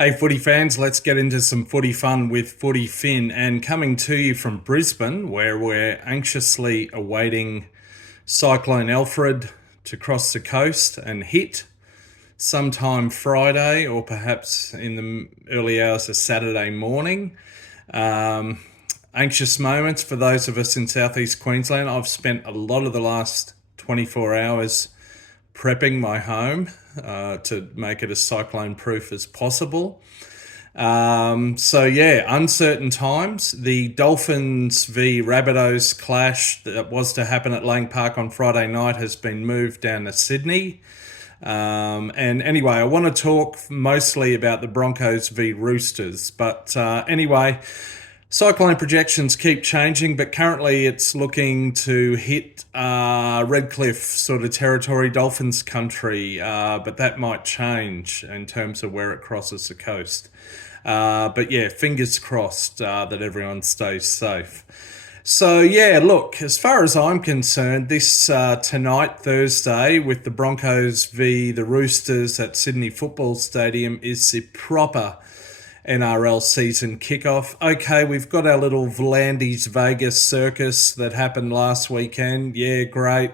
Hey, footy fans, let's get into some footy fun with Footy Fin. And coming to you from Brisbane, where we're anxiously awaiting Cyclone Alfred to cross the coast and hit sometime Friday or perhaps in the early hours of Saturday morning. Um, Anxious moments for those of us in southeast Queensland. I've spent a lot of the last 24 hours prepping my home to make it as cyclone proof as possible. So yeah, uncertain times. The Dolphins v Rabbitohs clash that was to happen at Lang Park on Friday night has been moved down to Sydney. And anyway, I want to talk mostly about the Broncos v Roosters. But anyway, cyclone projections keep changing, but currently it's looking to hit Redcliffe sort of territory, Dolphins country, but that might change in terms of where it crosses the coast. But yeah, fingers crossed that everyone stays safe. So yeah, look, as far as I'm concerned, this tonight, Thursday, with the Broncos v the Roosters at Sydney Football Stadium is the proper NRL season kickoff. Okay, we've got our little V'landys Vegas circus that happened last weekend. Yeah, great.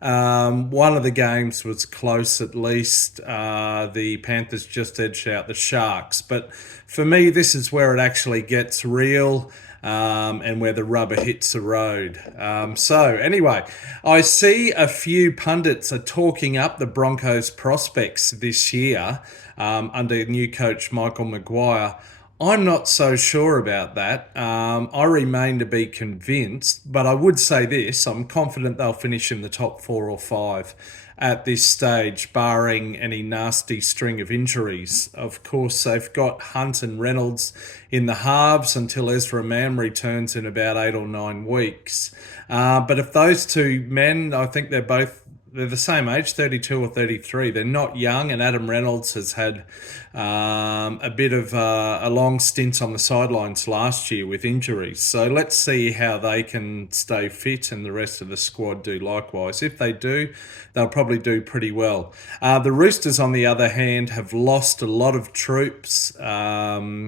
One of the games was close at least. The Panthers just edged out the Sharks. But for me, this is where it actually gets real. And where the rubber hits the road. So anyway, I see a few pundits are talking up the Broncos prospects this year under new coach Michael Maguire. I'm not so sure about that. I remain to be convinced, but I would say this, I'm confident they'll finish in the top 4 or 5 at this stage, barring any nasty string of injuries. Of course, they've got Hunt and Reynolds in the halves until Ezra Mam returns in about 8 or 9 weeks. But if those two men, I think they're the same age, 32 or 33. They're not young, and Adam Reynolds has had a bit of a long stint on the sidelines last year with injuries. So let's see how they can stay fit and the rest of the squad do likewise. If they do, they'll probably do pretty well. The Roosters, on the other hand, have lost a lot of troops. Manu,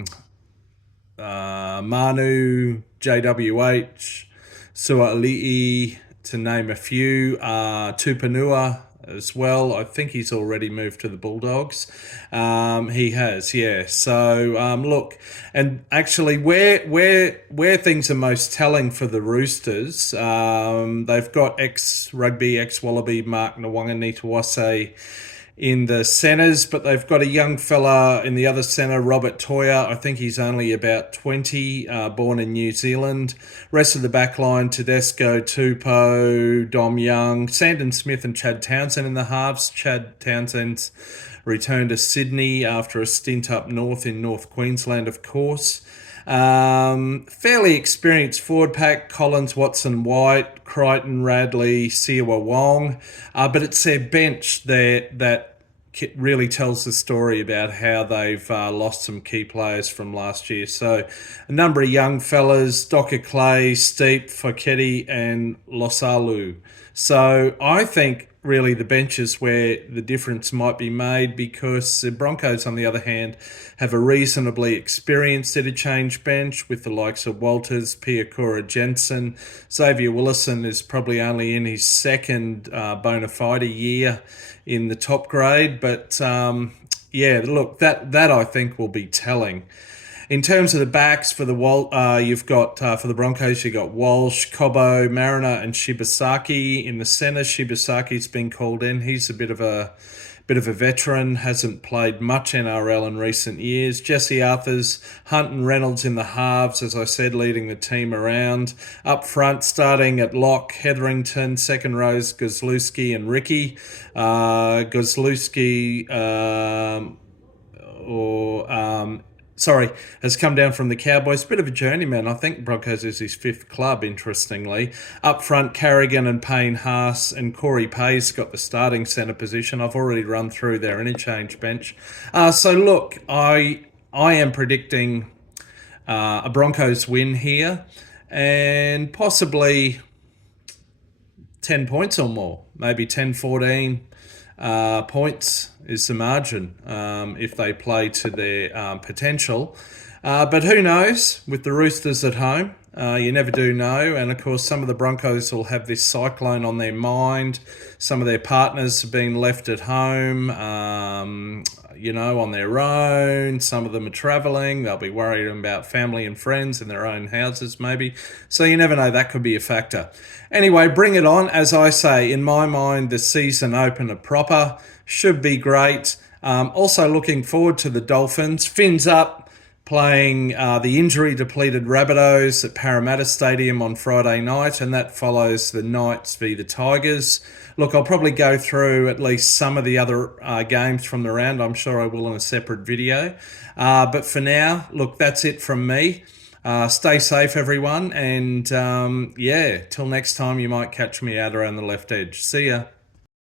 JWH, Sua'ali'i, to name a few. Tupanua as well. I think he's already moved to the Bulldogs. He has, yeah. So look, and actually, where things are most telling for the Roosters, they've got ex-rugby, ex-Wallaby Mark Nawanga in the centres, but they've got a young fella in the other centre, Robert Toya. I think he's only about 20, born in New Zealand. Rest of the back line, Tedesco, Tupou, Dom Young, Sandon Smith and Chad Townsend in the halves. Chad Townsend's returned to Sydney after a stint up north in North Queensland, of course. Fairly experienced forward pack, Collins, Watson, White, Crichton, Radley, Siwa Wong. But it's their bench there that really tells the story about how they've lost some key players from last year. So a number of young fellas, Docker Clay, Steep, Foketti and Losalu. So I think really the bench is where the difference might be made, because the Broncos, on the other hand, have a reasonably experienced interchange bench with the likes of Walters, Piakura, Jensen. Xavier Willison is probably only in his second bona fide year in the top grade. But yeah, look, that I think will be telling. In terms of the backs for the you've got for the Broncos, you've got Walsh, Cobbo, Mariner, and Shibasaki in the centre. Shibasaki's been called in. He's a bit of a veteran, hasn't played much NRL in recent years. Jesse Arthurs, Hunt and Reynolds in the halves, as I said, leading the team around. Up front, starting at lock, Hetherington, second rows, Gozlowski and Ricky. Gozlowski has come down from the Cowboys. Bit of a journeyman. I think Broncos is his 5th club, interestingly. Up front, Carrigan and Payne Haas, and Corey Pay's got the starting centre position. I've already run through their interchange bench. So look, I am predicting a Broncos win here, and possibly 10 points or more, maybe 10-14. points is the margin if they play to their potential. But who knows with the Roosters at home? You never do know. And of course, some of the Broncos will have this cyclone on their mind. Some of their partners have been left at home, on their own. Some of them are travelling. They'll be worried about family and friends in their own houses, maybe. So you never know. That could be a factor. Anyway, bring it on. As I say, in my mind, the season opener proper should be great. Also looking forward to the Dolphins. Fins up. Playing the injury-depleted Rabbitohs at Parramatta Stadium on Friday night, and that follows the Knights v the Tigers. Look, I'll probably go through at least some of the other games from the round. I'm sure I will in a separate video. But for now, look, that's it from me. Stay safe, everyone, and till next time, you might catch me out around the left edge. See ya.